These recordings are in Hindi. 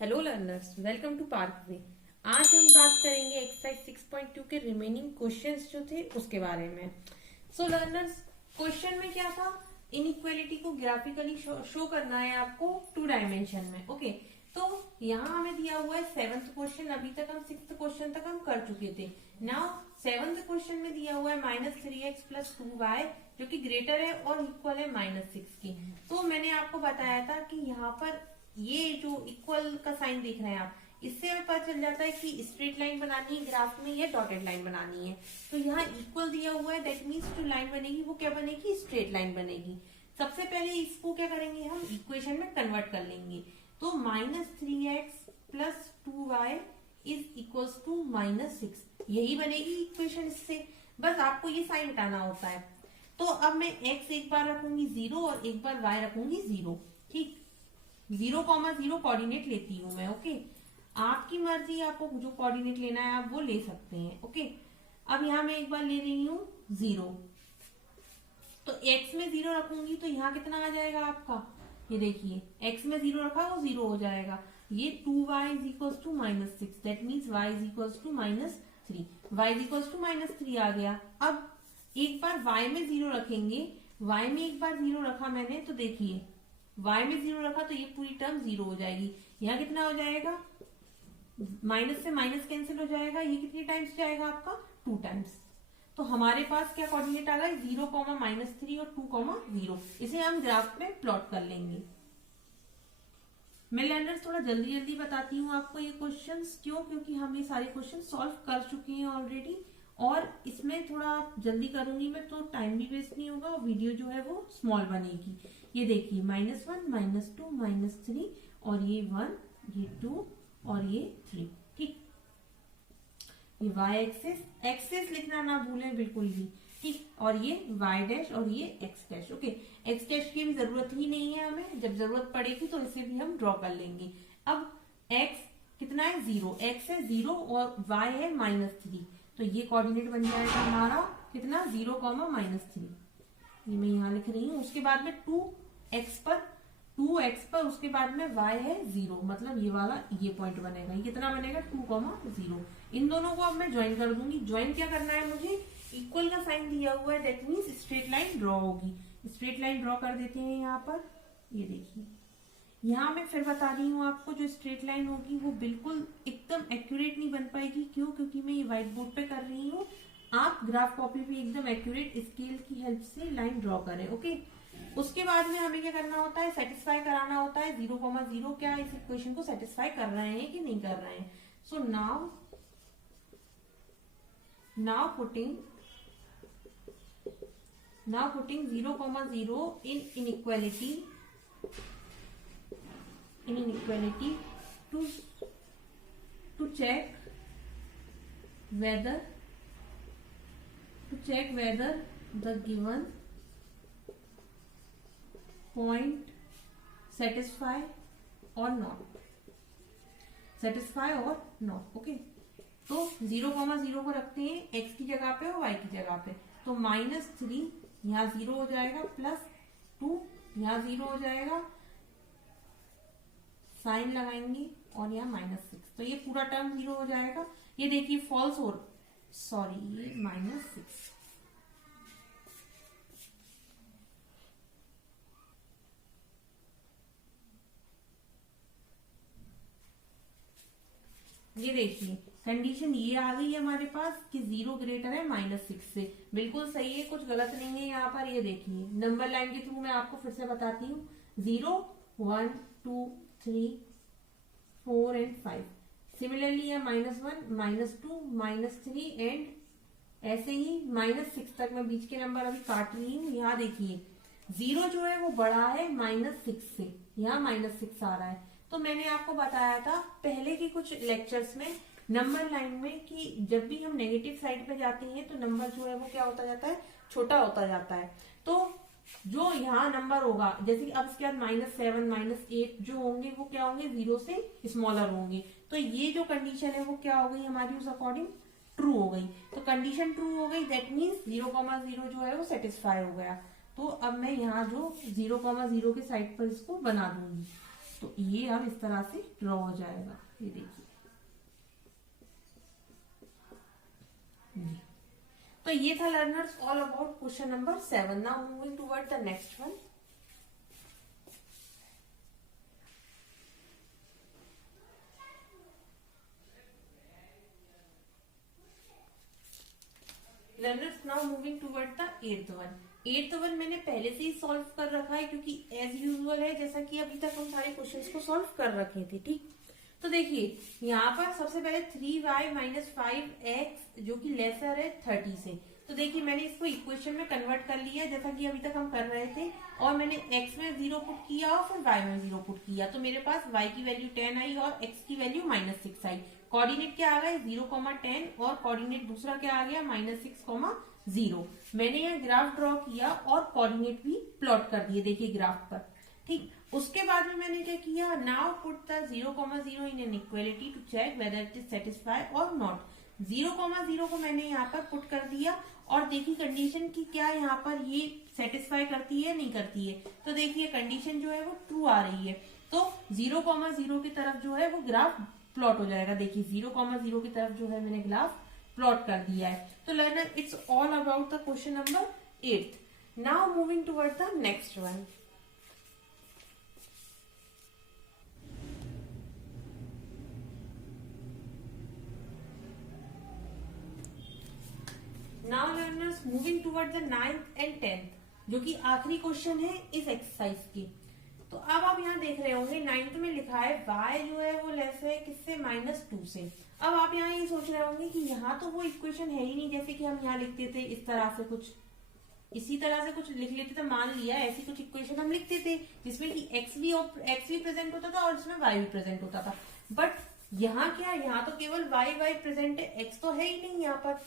Hello learners, welcome to Parkway. आज हम बात करेंगे एक्सरसाइज 6.2 के रिमेनिंग क्वेश्चंस जो थे उसके बारे में। सो लर्नर्स, क्वेश्चन में क्या था? इनइक्वालिटी को ग्राफिकली शो करना है आपको 2 डायमेंशन में। ओके, तो यहाँ हमें दिया हुआ है 7th क्वेश्चन। अभी तक हम 6th क्वेश्चन तक हम कर चुके थे। नाउ 7th क्वेश्चन में दिया हुआ है -3x + 2y जो कि ग्रेटर है और इक्वल है -6 की। तो मैंने आपको बताया था कि यहाँ पर ये जो इक्वल का साइन देख रहे हैं आप, इससे हमें पता चल जाता है कि स्ट्रेट लाइन बनानी है ग्राफ में या डॉटेड लाइन बनानी है। तो यहाँ इक्वल दिया हुआ है, दैट मीन्स जो लाइन बनेगी वो क्या बनेगी? स्ट्रेट लाइन बनेगी। सबसे पहले इसको क्या करेंगे, हम इक्वेशन में कन्वर्ट कर लेंगे। तो -3x + 2y is equals to -6, यही बनेगी इक्वेशन। इससे बस आपको ये साइन हटाना होता है। तो अब मैं x एक बार रखूंगी 0 और एक बार y रखूंगी 0। ठीक, 0,0 कोऑर्डिनेट लेती हूँ मैं। ओके, आपकी मर्जी, आपको जो कोऑर्डिनेट लेना है आप वो ले सकते हैं। ओके, अब यहाँ मैं एक बार ले रही हूँ 0, तो x में 0 रखूंगी तो यहाँ कितना आ जाएगा आपका? ये देखिए, x में 0 रखा वो 0 हो जाएगा। ये 2y is equals to -6, that means y is equals to -3, y is equals to -3 आ गया। अब एक बार y में 0 रखेंगे, y में एक बार 0 रखा मैंने, तो देखिए y में 0 रखा तो ये पूरी टर्म 0 हो जाएगी। यहाँ कितना हो जाएगा? माइनस से माइनस कैंसिल हो जाएगा। ये कितनी टाइम्स जाएगा आपका? 2 टाइम्स। तो हमारे पास क्या कोऑर्डिनेट आ गए? 0, -3 और 2, 0। इसे हम ग्राफ में प्लॉट कर लेंगे। मैं लर्नर्स थोड़ा जल्दी जल्दी बताती हूँ आपको ये क्वेश्चंस। क्यों? क्योंकि हम ये सारे क्वेश्चन सॉल्व कर चुके हैं ऑलरेडी, और इसमें थोड़ा जल्दी करूंगी मैं तो टाइम भी वेस्ट नहीं होगा और वीडियो जो है वो स्मॉल बनेगी। ये देखिए, -1, -2, -3 और ये 1, ये 2 और ये 3। ठीक, ये y एक्सेस लिखना ना भूलें बिल्कुल भी। ठीक, और ये y डैश और ये x dash. Okay, x dash की भी जरूरत ही नहीं है हमें, जब जरूरत पड़ेगी तो इसे भी हम ड्रॉ कर लेंगे। अब x कितना है? 0, x है 0 और y है -3, तो ये कोऑर्डिनेट बन जाएगा हमारा कितना? 0, -3। ये मैं यहाँ लिख रही हूँ। उसके बाद में 2x पर उसके बाद में y है 0, मतलब ये वाला ये पॉइंट बनेगा। ये कितना बनेगा? 2, 0। इन दोनों को अब मैं ज्वाइन कर दूंगी। ज्वाइन क्या करना है मुझे? इक्वल का साइन दिया हुआ है, that means straight line draw होगी। स्ट्रेट लाइन ड्रॉ कर देते हैं यहाँ पर। ये देखिए, यहाँ मैं फिर बता रही हूँ आपको, जो स्ट्रेट लाइन होगी वो बिल्कुल एकदम एक्यूरेट नहीं बन पाएगी। क्यों? क्योंकि मैं ये व्हाइट बोर्ड पे कर रही हूँ। आप ग्राफ कॉपी पे एकदम एक्यूरेट स्केल की हेल्प से लाइन ड्रॉ करें। ओके, उसके बाद में हमें क्या करना होता है? सेटिस्फाई कराना होता है 0,0 क्या इस इक्वेशन को सेटिस्फाई कर रहे हैं कि नहीं कर रहे हैं। So now putting 0,0 in inequality to check whether the given point satisfy or not। Okay, तो 0,0 को रखते हैं x की जगह पे और y की जगह पे। तो -3 यहाँ 0 हो जाएगा, +2 यहाँ 0 हो जाएगा, साइन लगाएंगे और यहाँ -6, तो ये पूरा टर्म 0 हो जाएगा। ये देखिए फॉल्स हो, सॉरी ये -6। ये देखिए कंडीशन ये आ गई है हमारे पास कि 0 ग्रेटर है -6 से। बिल्कुल सही है, कुछ गलत नहीं है यहाँ पर। ये देखिए नंबर लाइन के थ्रू मैं आपको फिर से बताती हूँ। 0, 1, 2, 3, 4 एंड 5। सिमिलरली है -1, -2, -3 एंड ऐसे ही -6 तक मैं बीच के नंबर अभी काट रही हूँ। यहाँ देखिए 0 जो है वो बड़ा है -6 से, यहाँ -6 आ रहा है। तो मैंने आपको बताया था पहले के कुछ लेक्चर्स में नंबर लाइन में कि जब भी हम नेगेटिव साइड पे जाते हैं तो नंबर जो है वो क्या होता जाता है? छोटा होता जाता है। तो जो यहाँ नंबर होगा, जैसे कि अब इसके बाद -7, -8 जो होंगे वो क्या होंगे? 0 से स्मॉलर होंगे। तो ये जो कंडीशन है वो क्या हो गई हमारी? उस अकॉर्डिंग ट्रू हो गई। तो कंडीशन ट्रू हो गई, दैट मीन्स 0,0 जो है वो सेटिस्फाई हो गया। तो अब मैं यहाँ जो 0,0 के साइड पर इसको बना दूंगी। तो ये अब इस तरह से ड्रॉ हो जाएगा, ये देखिए। तो ये था learners all about question number 7। Now moving toward the next one. Learners now moving toward the 8th one. 8th one मैंने पहले से ही सॉल्व कर रखा है, क्योंकि एज यूजुअल है, जैसा कि अभी तक हम सारे क्वेश्चंस को सॉल्व कर रखे थे। ठीक, तो देखिए यहाँ पर सबसे पहले 3y माइनस 5x जो कि लेसर है 30 से। तो देखिए मैंने इसको इक्वेशन में कन्वर्ट कर लिया जैसा कि अभी तक हम कर रहे थे, और मैंने x में 0 पुट किया और फिर y में 0 पुट किया। तो मेरे पास y की वैल्यू 10 आई और x की वैल्यू -6 आई। कोऑर्डिनेट क्या आ गया 0,10 और कोऑर्डिनेट दूसरा क्या आ गया -6,0। मैंने यह ग्राफ ड्रॉ किया और कोऑर्डिनेट भी प्लॉट कर दिए, देखिए ग्राफ पर। ठीक, उसके बाद में मैंने क्या किया, now put the 0,0 in an equality to check whether it is satisfy और नॉट। 0,0 को मैंने यहाँ पर पुट कर दिया और देखिए कंडीशन की क्या यहाँ पर ये सेटिस्फाई करती है नहीं करती है। तो देखिए कंडीशन जो है वो ट्रू आ रही है, तो 0,0 की तरफ जो है वो ग्राफ प्लॉट हो जाएगा। देखिए 0,0 की तरफ जो है मैंने ग्राफ प्लॉट कर दिया है। तो learner it's all about the question number 8। Now moving toward the next one. Now learners moving toward the 9th and 10th जो कि आखिरी क्वेश्चन है इस एक्सरसाइज की। तो अब आप यहाँ देख रहे होंगे 9th में लिखा है y जो है वो लेस है किससे -2 से। अब आप यहाँ ये सोच रहे होंगे कि यहाँ तो वो इक्वेशन है ही नहीं, जैसे कि हम यहाँ लिखते थे इस तरह से कुछ, इसी तरह से कुछ लिख लेते थे, मान लिया ऐसी कुछ इक्वेशन हम लिखते थे जिसमें कि x भी प्रेजेंट होता था और इसमें y भी प्रेजेंट होता था। बट यहाँ क्या, यहाँ तो केवल y प्रेजेंट है, x तो है ही नहीं यहाँ पर।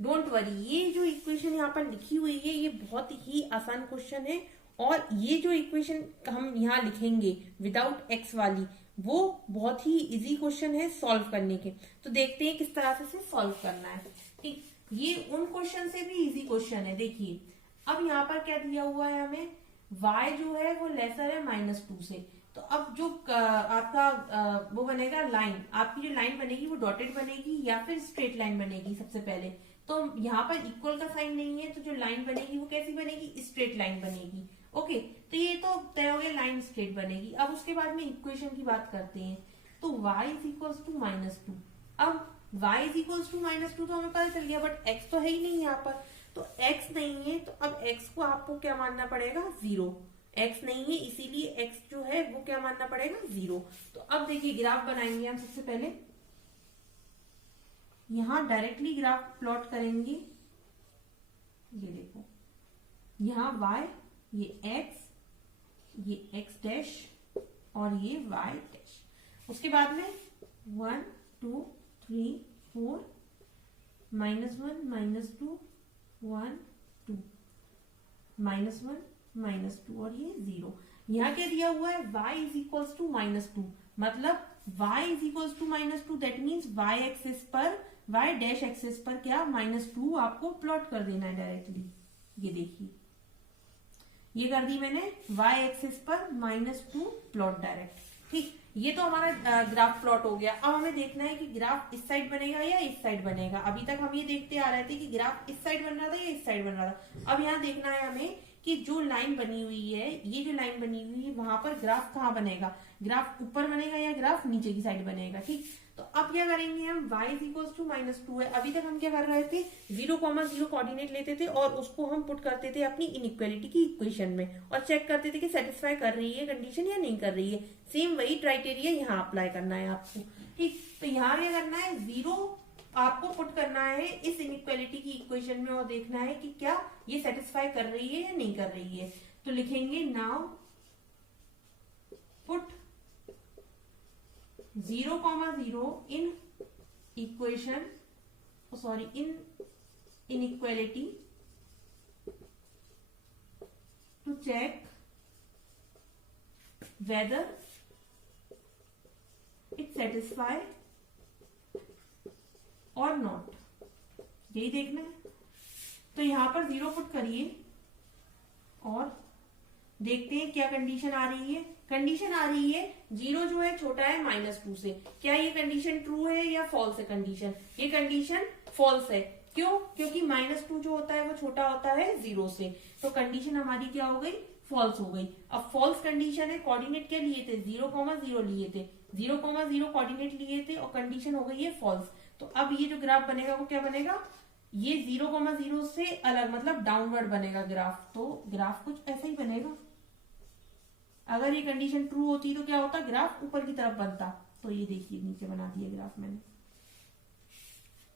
डोंट वरी, ये जो इक्वेशन यहाँ पर लिखी हुई है ये बहुत ही आसान क्वेश्चन है, और ये जो इक्वेशन हम यहाँ लिखेंगे विदाउट x वाली वो बहुत ही इजी क्वेश्चन है सॉल्व करने के। तो देखते हैं किस तरह से सॉल्व करना है। ठीक, ये उन क्वेश्चन से भी इजी क्वेश्चन है। देखिए अब यहाँ पर क्या दिया हुआ है हमें, y जो है वो लेसर है -2 से। तो अब जो आपका वो बनेगा लाइन, आपकी जो लाइन बनेगी वो डॉटेड बनेगी या फिर स्ट्रेट लाइन बनेगी। सबसे पहले तो यहाँ पर इक्वल का साइन नहीं है, तो जो लाइन बनेगी वो कैसी बनेगी, स्ट्रेट लाइन बनेगी। ओके, तो ये तो तय हो गया, लाइन स्ट्रेट बनेगी। अब उसके बाद में इक्वेशन की बात करते हैं। तो y इज इक्वल्स टू -2। अब y इज इक्वल्स टू -2 तो हमें पता चल गया, बट x तो है ही नहीं यहाँ पर, तो x नहीं है, तो अब x को आपको क्या मानना पड़ेगा 0। x नहीं है इसीलिए x जो है वो क्या मानना पड़ेगा 0। तो अब देखिए ग्राफ बनाएंगे हम। सबसे पहले यहां डायरेक्टली ग्राफ प्लॉट करेंगे। ये देखो यहाँ y, ये x, ये x डैश और ये y डैश। उसके बाद में 1 2 3 4 -1 -2 1 2 -1 -2 और ये 0। यहाँ क्या दिया हुआ है y इज इक्वल्स टू -2, मतलब y is equals to -2 that means y axis पर, y डैश एक्सिस पर क्या -2 आपको प्लॉट कर देना है डायरेक्टली। ये देखिए ये कर दी मैंने, y एक्सिस पर -2 प्लॉट डायरेक्ट। ठीक, ये तो हमारा ग्राफ प्लॉट हो गया। अब हमें देखना है कि ग्राफ इस साइड बनेगा या इस साइड बनेगा। अभी तक हम ये देखते आ रहे थे कि ग्राफ इस साइड बन रहा था या इस साइड बन रहा था। अब यहाँ देखना है हमें कि जो लाइन बनी हुई है, ये जो लाइन बनी हुई है वहां पर ग्राफ कहाँ बनेगा, ग्राफ ऊपर बनेगा या ग्राफ नीचे की साइड बनेगा। ठीक, तो अब क्या करेंगे हम, y इज इक्वल्स टू -2 है। अभी तक हम क्या कर रहे थे, 0,0 कोऑर्डिनेट लेते थे और उसको हम पुट करते थे अपनी इनइक्वालिटी की इक्वेशन में और चेक करते थे कि सेटिस्फाई कर रही है कंडीशन या नहीं कर रही है। सेम वही क्राइटेरिया यहाँ अप्लाई करना है आपको। ठीक, तो यहाँ क्या करना है, 0 आपको पुट करना है इस इनइक्वालिटी की इक्वेशन में और देखना है कि क्या ये सेटिस्फाई कर रही है या नहीं कर रही है। तो लिखेंगे now put 0,0 in equation, sorry, in inequality to check whether it satisfy or not, यही देखना है। तो यहां पर 0 पुट करिए और देखते हैं क्या कंडीशन आ रही है। कंडीशन आ रही है 0 जो है छोटा है -2 से। क्या ये कंडीशन ट्रू है या फॉल्स है कंडीशन? ये कंडीशन फॉल्स है। क्यों? क्योंकि -2 जो होता है वो छोटा होता है 0 से। तो कंडीशन हमारी क्या हो गई? फॉल्स हो गई। अब फॉल्स कंडीशन है, कोऑर्डिनेट क्या लिए थे? 0,0 लिए थे, 0,0 कोऑर्डिनेट लिए थे और कंडीशन हो गई है फॉल्स। तो अब ये जो ग्राफ बनेगा वो क्या बनेगा? ये 0,0 से अलग, मतलब डाउनवर्ड बनेगा ग्राफ। तो ग्राफ कुछ ऐसा ही बनेगा। अगर ये कंडीशन ट्रू होती तो क्या होता? ग्राफ ऊपर की तरफ बनता। तो ये देखिए नीचे बना दिया ग्राफ मैंने।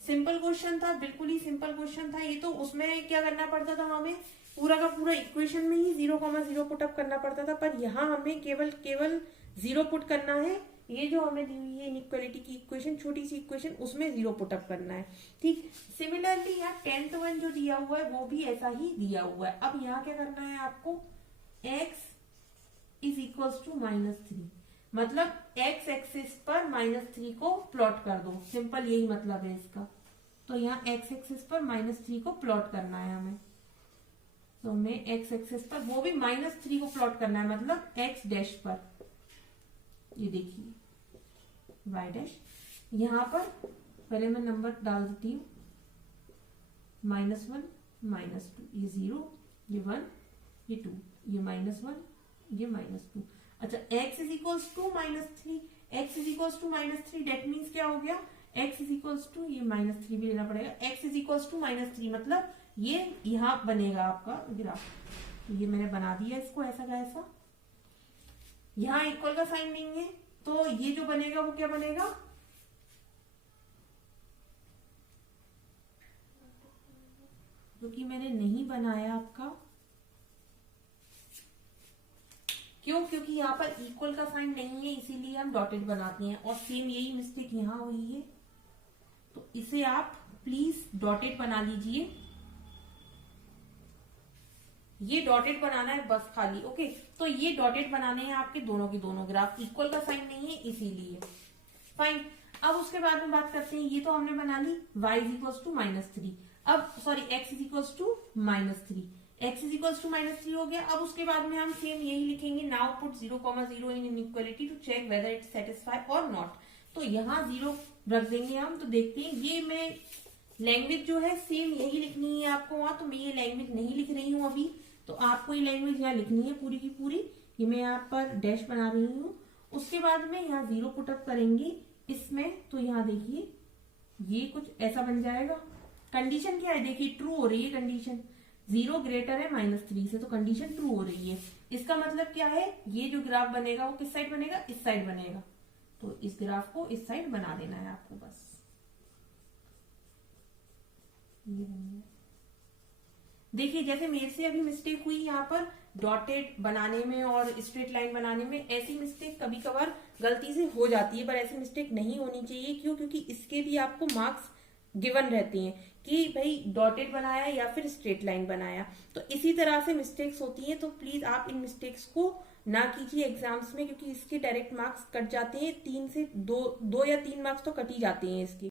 सिंपल क्वेश्चन था, बिल्कुल ही सिंपल क्वेश्चन था ये। तो उसमें क्या करना पड़ता था हमें? पूरा का पूरा इक्वेशन में ही 0,0 पुटअप करना पड़ता था, पर यहाँ हमें केवल 0 पुट करना है। ये जो हमें दी हुई है इनइक्वालिटी की इक्वेशन, छोटी सी इक्वेशन, उसमें 0 पुटअप करना है। ठीक, सिमिलरली यहाँ 10th वन जो दिया हुआ है वो भी ऐसा ही दिया हुआ है। अब यहाँ क्या करना है आपको? x इज इक्वल्स टू -3, मतलब x एक्सिस पर -3 को प्लॉट कर दो। सिंपल यही मतलब है इसका। तो यहाँ x एक्सिस पर -3 को प्लॉट करना है हमें। तो हमें x एक्सिस पर वो भी -3 को प्लॉट करना है, मतलब x डैश पर। ये देखिए y डैश, यहाँ पर पहले मैं नंबर डाल देती हूँ। -1 -2, ये 0, ये 1, ये 2, ये -1, ये -2। अच्छा, x is equals to -3, x is equals to -3, that means क्या हो गया? x इज इक्वल्स टू, ये -3 भी लेना पड़ेगा, x इज इक्वल्स टू -3, मतलब ये यहाँ बनेगा आपका ग्राफ। ये मैंने बना दिया इसको ऐसा का ऐसा। यहाँ इक्वल का साइन नहीं है, तो ये जो बनेगा वो क्या बनेगा? क्योंकि मैंने नहीं बनाया आपका। क्यों? क्योंकि यहाँ पर इक्वल का साइन नहीं है, इसीलिए हम डॉटेड बनाते हैं। और सेम यही मिस्टेक यहाँ हुई है, तो इसे आप प्लीज डॉटेड बना लीजिए। ये डॉटेड बनाना है बस खाली। ओके, तो ये डॉटेड बनाने हैं आपके दोनों के दोनों ग्राफ। इक्वल का साइन नहीं है इसीलिए। फाइन। अब उसके बाद में बात करते हैं, ये तो हमने बना ली y इज इक्वल्स टू -3। अब sorry, x is equals to -3, x is equals to -3 हो गया। अब उसके बाद में हम सेम यही लिखेंगे, now put 0,0 in inequality to check whether it satisfy और नॉट। तो यहाँ 0 रख देंगे हम। तो देखते हैं, ये मैं लैंग्वेज जो है सेम यही लिखनी है आपको वहां, तो मैं ये लैंग्वेज नहीं लिख रही हूँ अभी। तो आपको ये लैंग्वेज यहाँ लिखनी है पूरी की पूरी। ये मैं यहाँ पर डैश बना रही हूँ। उसके बाद में यहाँ 0 पुटअप करेंगे इसमें। तो यहाँ देखिए ये कुछ ऐसा बन जाएगा। कंडीशन क्या है? देखिए ट्रू हो रही है कंडीशन, 0 ग्रेटर है -3 से, तो कंडीशन ट्रू हो रही है। इसका मतलब क्या है? ये जो ग्राफ बनेगा वो किस साइड बनेगा? इस साइड बनेगा। तो इस ग्राफ को इस साइड बना देना है आपको बस। ये बन गया। देखिए जैसे मेरे से अभी मिस्टेक हुई यहाँ पर डॉटेड बनाने में और स्ट्रेट लाइन बनाने में, ऐसी मिस्टेक कभी कभार गलती से हो जाती है, पर ऐसी मिस्टेक नहीं होनी चाहिए। क्यों? क्योंकि इसके भी आपको मार्क्स गिवन रहते हैं कि भाई डॉटेड बनाया या फिर स्ट्रेट लाइन बनाया। तो इसी तरह से मिस्टेक्स होती हैं, तो प्लीज आप इन मिस्टेक्स को ना कीजिए एग्जाम्स में, क्योंकि इसके डायरेक्ट मार्क्स कट जाते हैं। 3 से 2 या 3 मार्क्स तो कट ही जाते हैं इसके।